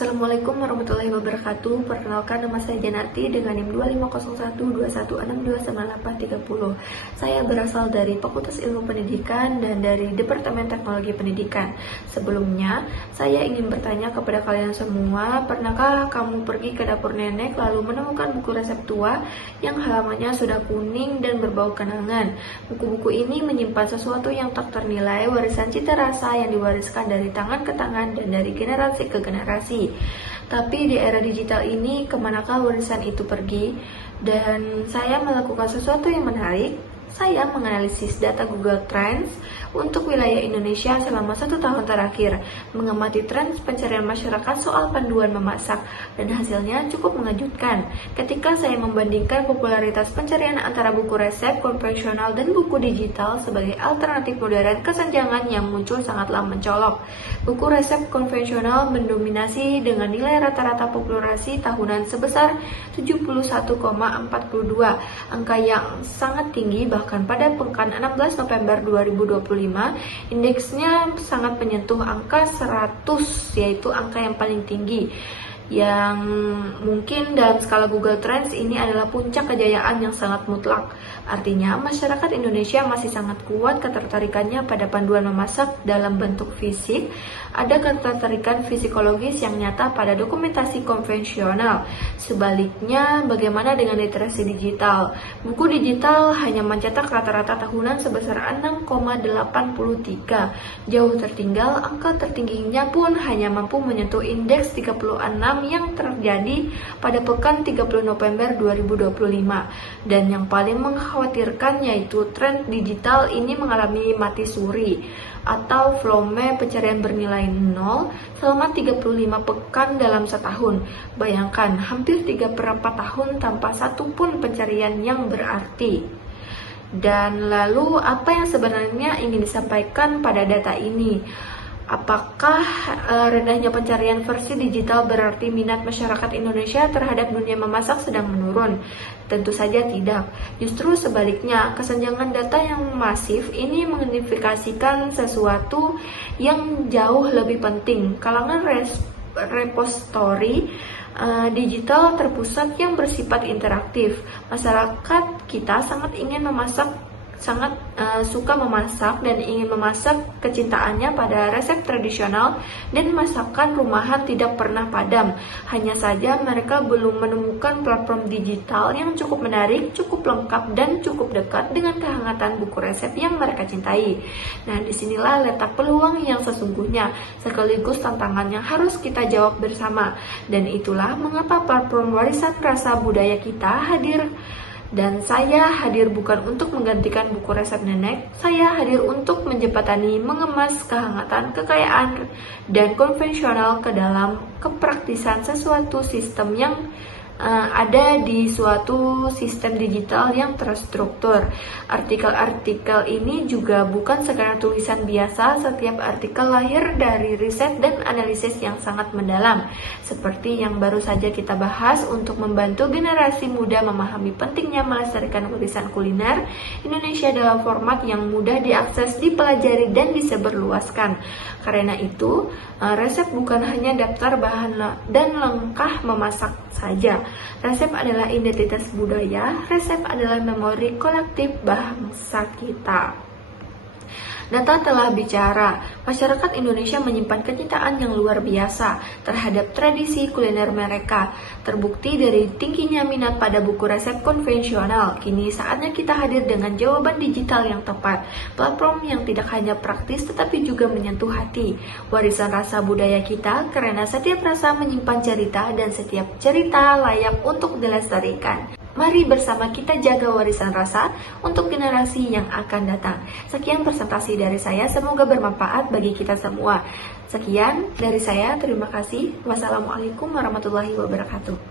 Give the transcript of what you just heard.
Assalamualaikum warahmatullahi wabarakatuh. Perkenalkan, nama saya Janati dengan NIM 250121619830. Saya berasal dari Fakultas Ilmu Pendidikan dan dari Departemen Teknologi Pendidikan. Sebelumnya, saya ingin bertanya kepada kalian semua, pernahkah kamu pergi ke dapur nenek lalu menemukan buku resep tua yang halamannya sudah kuning dan berbau kenangan? Buku-buku ini menyimpan sesuatu yang tak ternilai, warisan cita rasa yang diwariskan dari tangan ke tangan dan dari generasi ke generasi. Tapi di era digital ini, kemanakah warisan itu pergi? Dan saya melakukan sesuatu yang menarik. Saya menganalisis data Google Trends untuk wilayah Indonesia selama 1 tahun terakhir, mengamati tren pencarian masyarakat soal panduan memasak, dan hasilnya cukup mengejutkan. Ketika saya membandingkan popularitas pencarian antara buku resep konvensional dan buku digital sebagai alternatif modern, kesenjangan yang muncul sangatlah mencolok. Buku resep konvensional mendominasi dengan nilai rata-rata populasi tahunan sebesar 71,42, angka yang sangat tinggi. Bahkan pada pekan 16 November 2025, indeksnya sangat menyentuh angka 100, yaitu angka yang paling tinggi. Yang mungkin dalam skala Google Trends ini adalah puncak kejayaan yang sangat mutlak. Artinya, masyarakat Indonesia masih sangat kuat ketertarikannya pada panduan memasak dalam bentuk fisik. Ada ketertarikan psikologis yang nyata pada dokumentasi konvensional. Sebaliknya, bagaimana dengan literasi digital? Buku digital hanya mencetak rata-rata tahunan sebesar 6,83. Jauh tertinggal, angka tertingginya pun hanya mampu menyentuh indeks 36 yang terjadi pada pekan 30 November 2025. Dan yang paling mengkhawatirkan yaitu tren digital ini mengalami mati suri atau volume pencarian bernilai 0 selama 35 pekan dalam setahun. Bayangkan, hampir 3/4 tahun tanpa satu pun pencarian yang berarti. Dan lalu apa yang sebenarnya ingin disampaikan pada data ini? Apakah rendahnya pencarian versi digital berarti minat masyarakat Indonesia terhadap dunia memasak sedang menurun? Tentu saja tidak. Justru sebaliknya, kesenjangan data yang masif ini mengidentifikasikan sesuatu yang jauh lebih penting. Kalangan repository digital terpusat yang bersifat interaktif. Masyarakat kita sangat ingin memasak, sangat suka memasak dan ingin memasak. Kecintaannya pada resep tradisional dan masakan rumahan tidak pernah padam. Hanya saja mereka belum menemukan platform digital yang cukup menarik, cukup lengkap, dan cukup dekat dengan kehangatan buku resep yang mereka cintai. Nah, disinilah letak peluang yang sesungguhnya, sekaligus tantangan yang harus kita jawab bersama. Dan itulah mengapa platform warisan rasa budaya kita hadir. Dan saya hadir bukan untuk menggantikan buku resep nenek, saya hadir untuk menjembatani, mengemas kehangatan, kekayaan, dan konvensional ke dalam kepraktisan sesuatu sistem yang ada di suatu sistem digital yang terstruktur. Artikel-artikel ini juga bukan sekadar tulisan biasa. Setiap artikel lahir dari riset dan analisis yang sangat mendalam, seperti yang baru saja kita bahas untuk membantu generasi muda memahami pentingnya melestarikan warisan kuliner Indonesia dalam format yang mudah diakses, dipelajari, dan disebarluaskan. Karena itu, resep bukan hanya daftar bahan dan langkah memasak saja. Resep adalah identitas budaya, resep adalah memori kolektif bangsa kita. Data telah bicara, masyarakat Indonesia menyimpan kecintaan yang luar biasa terhadap tradisi kuliner mereka. Terbukti dari tingginya minat pada buku resep konvensional. Kini saatnya kita hadir dengan jawaban digital yang tepat, platform yang tidak hanya praktis tetapi juga menyentuh hati. Warisan rasa budaya kita, karena setiap rasa menyimpan cerita dan setiap cerita layak untuk dilestarikan. Mari bersama kita jaga warisan rasa untuk generasi yang akan datang. Sekian presentasi dari saya, semoga bermanfaat bagi kita semua. Sekian dari saya, terima kasih. Wassalamualaikum warahmatullahi wabarakatuh.